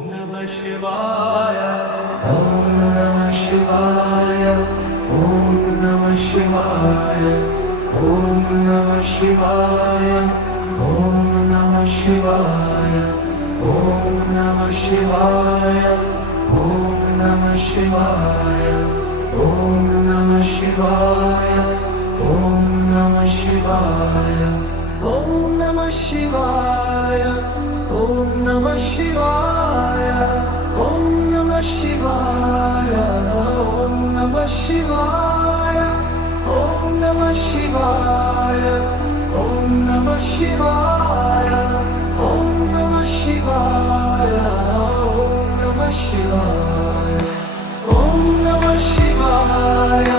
Namah Shivaya. Om Namah Shivaya. Om Namah Shivaya. Om Namah Shivaya. Om Namah Shivaya. Om Namah Shivaya. Om Namah Shivaya. Om Namah Shivaya. Om Namah Shivaya. Om Namah Shivaya. Om Namah Shivaya. Om Namah Shivaya. Om Namah Shivaya. Om Namah Shivaya. Om Namah Shivaya. Om Namah Shivaya. Om Namah Shivaya. Om Namah Shivaya.